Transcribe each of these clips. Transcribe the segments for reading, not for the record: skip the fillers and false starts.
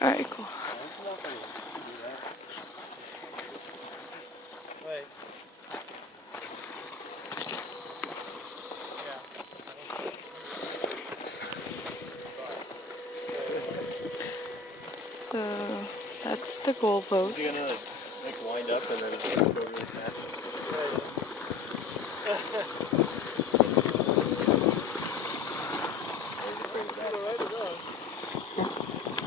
Alright, cool. Wait. So that's the goalpost. Is he gonna like wind up and then just go really fast?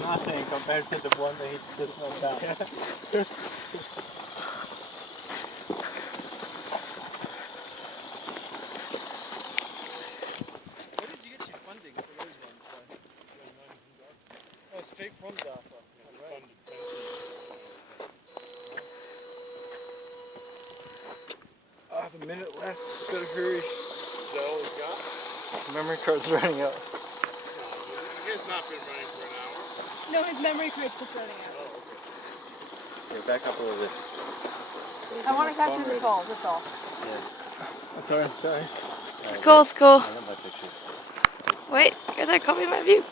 Nothing compared to the one that he just went down. Where did you get your funding for those ones? Oh, straight from DARPA. Right. I have a minute left. Gotta hurry. Is that all he's got? Memory card's running out. He has not been running for an hour. No, his memory card's just running out. Oh, okay. Yeah, back up a little bit. I want to capture the falls, that's all. Yeah. Sorry. Skull. I got my picture. Wait, you guys are copying my view.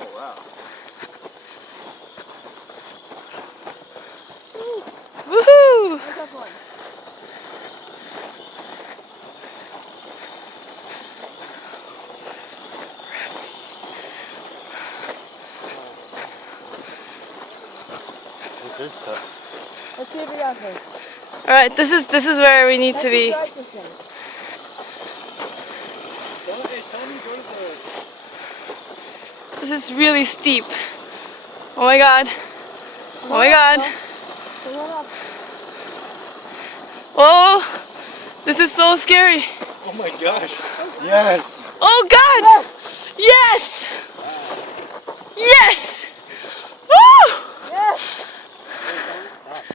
Oh, wow. Woohoo! This is tough. Let's see if we got this. Alright, this is where we need to be. Tell me, go to the... This is really steep. Oh my god. Oh my god. Oh, this is so scary. Oh my gosh. Yes. Oh god! Yes!